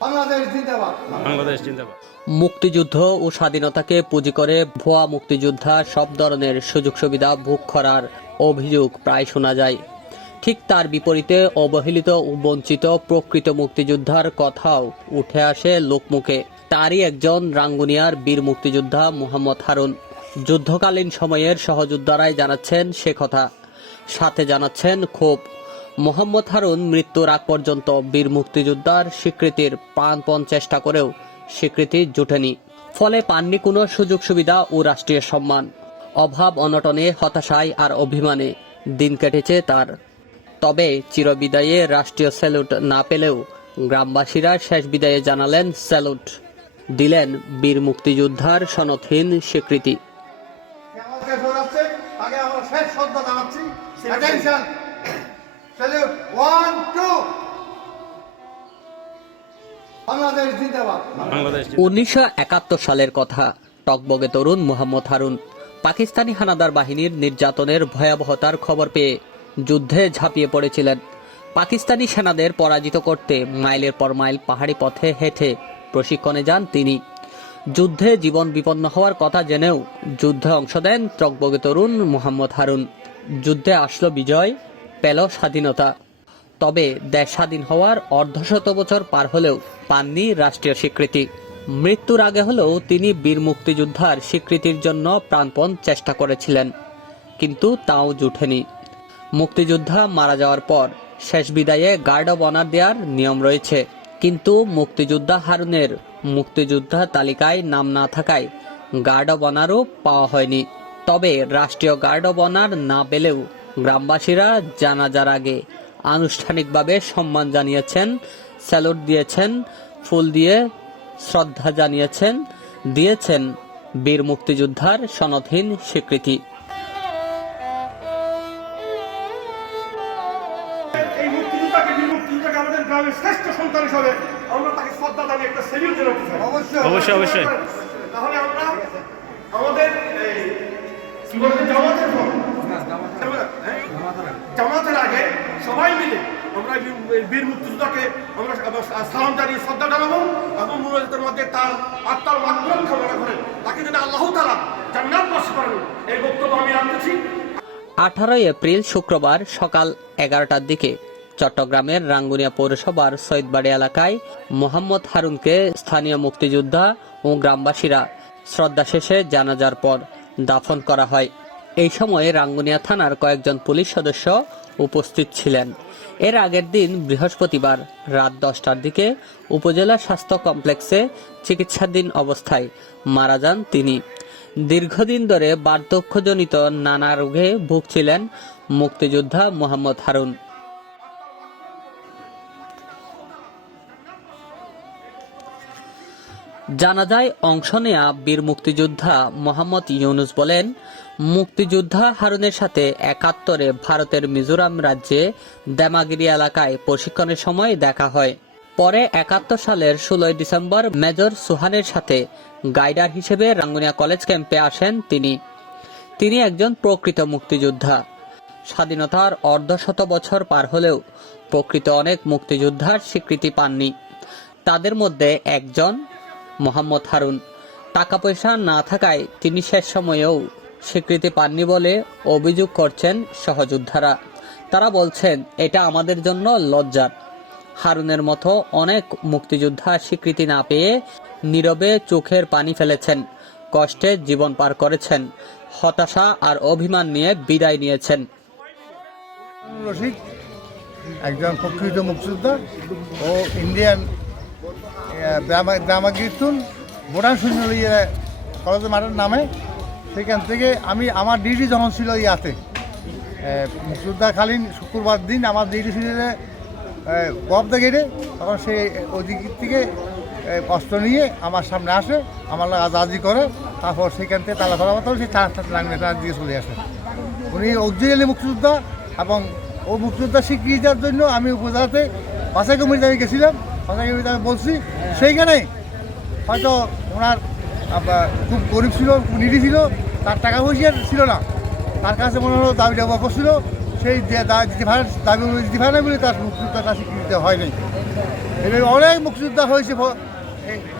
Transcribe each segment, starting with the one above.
বাংলাদেশ জিন্দাবাদ মুক্তিযুদ্ধ ও স্বাধীনতাকে পুঁজি করে ভুয়া মুক্তিযোদ্ধা সব ধরনের সুযোগ সুবিধা ভোগ করার অভিযোগ প্রায় শোনা যায়। ঠিক তার বিপরীতে অবহেলিত ও বঞ্চিত প্রকৃত মুক্তিযোদ্ধার কথাও উঠে আসে লোকমুখে। তারই একজন রাঙ্গুনিয়ার বীর মুক্তিযোদ্ধা মোহাম্মদ হারুন। যুদ্ধকালীন সময়ের সহযোদ্ধারাই জানাচ্ছেন সে কথা। সাথে জানাচ্ছেন ক্ষোভ মোহাম্মদ হারুন মৃত্যুর আগ পর্যন্ত বীর মুক্তিযোদ্ধার স্বীকৃতির প্রাণপণ চেষ্টা করেও স্বীকৃতি জুটেনি। ফলে পাননি কোনো সুযোগ সুবিধা ও রাষ্ট্রীয় সম্মান। অভাব, অনটনে, হতাশায় আর অভিমানে দিন কেটেছে তার। তবে চিরবিদায়ে রাষ্ট্রীয় স্যালুট না পেলেও গ্রামবাসীরা শেষ বিদায়ে জানালেন স্যালুট। দিলেন বীর মুক্তিযোদ্ধার সনদহীন স্বীকৃতি। বাংলাদেশ জিন্দাবাদ. বাংলাদেশ জিন্দাবাদ। উনিশশো একাত্তর সালের কথা। টকবগে তরুণ মোহাম্মদ হারুন পাকিস্তানি হানাদার বাহিনীর নির্যাতনের ভয়াবহতার খবর পেয়ে যুদ্ধে ঝাঁপিয়ে পড়েছিলেন। পাকিস্তানি সেনাদের পরাজিত করতে মাইলের পর মাইল পাহাড়ি পথে হেঁটে প্রশিক্ষণে যান তিনি। যুদ্ধে জীবন বিপন্ন হওয়ার কথা জেনেও যুদ্ধে অংশ দেন টকবগে তরুণ মোহাম্মদ হারুন। যুদ্ধে আসলো বিজয়, পেল স্বাধীনতা। তবে দেশ স্বাধীন হওয়ার অর্ধশত বছর পার হলেও পাননি রাষ্ট্রীয় স্বীকৃতি। মৃত্যুর আগে হলেও তিনি বীর মুক্তিযোদ্ধার স্বীকৃতির জন্য প্রাণপণ চেষ্টা করেছিলেন, কিন্তু তাও জুটেনি মুক্তিযোদ্ধা মারা যাওয়ার পর শেষ বিদায়ে গার্ড অব অনার দেওয়ার নিয়ম রয়েছে, কিন্তু মুক্তিযোদ্ধা হারুনের মুক্তিযোদ্ধা তালিকায় নাম না থাকায় গার্ড অব অনারও পাওয়া হয়নি। তবে রাষ্ট্রীয় গার্ড অব অনার না পেলেও গ্রামবাসীরা জানাজার আগে আনুষ্ঠানিকভাবে সম্মান জানিয়েছেন স্যালুট দিয়েছেন ফুল দিয়ে শ্রদ্ধা জানিয়েছেন দিয়েছেন বীর মুক্তিযোদ্ধার সনদহীন স্বীকৃতি। অবশ্যই মুক্তিযোদ্ধাকে বীর মুক্তিযোদ্ধাকে আমাদের গ্রামের শ্রেষ্ঠ সন্তান হিসাবে আমরা তাকে শ্রদ্ধা জানিয়ে একটা সেলিউট জানাতে চাই অবশ্যই অবশ্যই অবশ্যই তাহলে আমরা আমাদের এই কি বলে জামাতের পর হ্যাঁ? জামাতের আগে। সবাই মিলে আমরা বীর- বীর মুক্তিযোদ্ধাকে আমরা সালাম জানিয়ে শ্রদ্ধা জানাব এবং মুরদের মধ্যে তার আত্মার কামনা করেন। তাকে যেন আল্লাহ তালা জান্নাত বাস করেন। এই বক্তব্য আমি রাখতেছি। আঠারোই এপ্রিল শুক্রবার সকাল এগারোটার দিকে চট্টগ্রামের রাঙ্গুনিয়া পৌরসভার সৈয়দবাড়ি এলাকায় মোহাম্মদ হারুনকে স্থানীয় মুক্তিযোদ্ধা ও গ্রামবাসীরা শ্রদ্ধা শেষে জানাজার পর দাফন করা হয়। এই সময়ে রাঙ্গুনিয়া থানার কয়েকজন পুলিশ সদস্য উপস্থিত ছিলেন। এর আগের দিন বৃহস্পতিবার রাত দশটার দিকে উপজেলা স্বাস্থ্য কমপ্লেক্সে চিকিৎসাধীন অবস্থায় মারা যান তিনি। দীর্ঘদিন ধরে বার্ধক্যজনিত নানা রোগে ভুগছিলেন মুক্তিযোদ্ধা মোহাম্মদ হারুন। জানাজায় অংশ নেয়া বীর মুক্তিযোদ্ধা মোহাম্মদ ইউনুস বলেন, মুক্তিযোদ্ধা হারুনের সাথে একাত্তরে ভারতের মিজোরাম রাজ্যে দেমাগিরি এলাকায় প্রশিক্ষণের সময় দেখা হয়। পরে একাত্তর সালের ষোলোই ডিসেম্বর মেজর সুহানের সাথে গাইডার হিসেবে রাঙ্গুনিয়া কলেজ ক্যাম্পে আসেন তিনি। তিনি একজন প্রকৃত মুক্তিযোদ্ধা। স্বাধীনতার অর্ধশত বছর পার হলেও প্রকৃত অনেক মুক্তিযোদ্ধার স্বীকৃতি পাননি। তাদের মধ্যে একজন মোহাম্মদ হারুন। টাকা পয়সা না থাকায় তিনি শেষ সময়েও স্বীকৃতি পাননি বলে অভিযোগ করছেন সহযোদ্ধারা। তারা বলছেন, এটা আমাদের জন্য লজ্জার হারুনের মতো অনেক মুক্তিযোদ্ধা স্বীকৃতি না পেয়ে নীরবে চোখের পানি ফেলেছেন, কষ্টে জীবন পার করেছেন, হতাশা আর অভিমান নিয়ে বিদায় নিয়েছেন। একজন প্রকৃত মুক্তিযোদ্ধা ও ইন্ডিয়ান ব্রাহ্মা কীর্তন ভুটান সৈন্য ইয়ে কলেজ মাঠের নামে। সেখান থেকে আমি, আমার ডিউটি যখন ছিল ইয়াতে মুক্তিযোদ্ধাকালীন শুক্রবার দিন আমার ডিউটি ছিল গবদা গেটে। তখন সে ওই দিক থেকে অস্ত্র নিয়ে আমার সামনে আসে, আমার আজাদি করে। তারপর সেখান থেকে তালা ফলা মতো সে চার সাথে লাগবে তার দিয়ে চলে আসে। উনি অরিজিনালি মুক্তিযোদ্ধা এবং ও মুক্তিযোদ্ধা স্বীকৃতি দেওয়ার জন্য আমি উপজেলাতে বাসাই কমিটিতে আমি গেছিলাম। কমিটিতে আমি বলছি, সেইখানে হয়তো ওনার খুব গরিব ছিল নিডি ছিল, তার টাকা পয়সা ছিল না। তার কাছে মনে হলো দাবি দেওয়া করছিল, সেই দিতে দাবি দিতে পারে না বলে তার মুক্তিযোদ্ধাটা স্বীকৃতি দেওয়া হয়নি এভাবে অনেক মুক্তিযোদ্ধা হয়েছে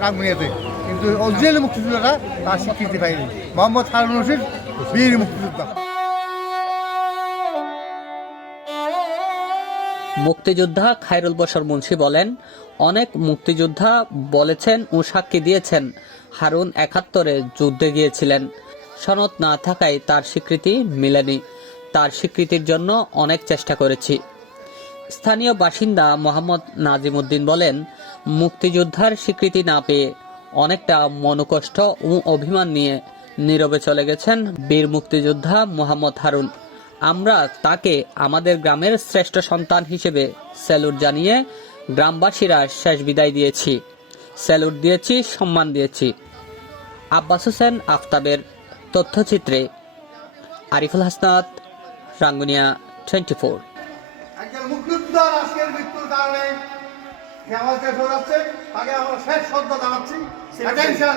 রামগুনিয়াতে কিন্তু অরিজিনাল মুক্তিযোদ্ধাটা তার স্বীকৃতি পায়নি। মোহাম্মদ হারুন রশিদ, বীর মুক্তিযোদ্ধা। মুক্তিযোদ্ধা খায়রুল বশর মুন্সি বলেন, অনেক মুক্তিযোদ্ধা বলেছেন ও সাক্ষী দিয়েছেন। হারুন একাত্তরে যুদ্ধে গিয়েছিলেন। সনদ না থাকায় তার স্বীকৃতি মিলেনি। তার স্বীকৃতির জন্য অনেক চেষ্টা করেছি। স্থানীয় বাসিন্দা মোহাম্মদ নাজিমুদ্দিন বলেন, মুক্তিযোদ্ধার স্বীকৃতি না পেয়ে অনেকটা মনোকষ্ট ও অভিমান নিয়ে নীরবে চলে গেছেন বীর মুক্তিযোদ্ধা মোহাম্মদ হারুন। আমরা তাকে আমাদের গ্রামের শ্রেষ্ঠ সন্তান হিসেবে স্যালুট জানিয়ে গ্রামবাসীরা শেষ বিদায় দিয়েছি। স্যালুট দিয়েছি সম্মান দিয়েছি। আব্বাস হোসেন আফতাবের তথ্যচিত্রে আরিফুল হাসনাত রাঙ্গুনিয়া টোয়েন্টি ফোর। একজন মুক্তিযোদ্ধার আজকের মৃত্যুর কারণে যে আমাকে সরাচ্ছে তাকে আমরা শেষ শ্রদ্ধা জানাচ্ছি। অ্যাটেনশন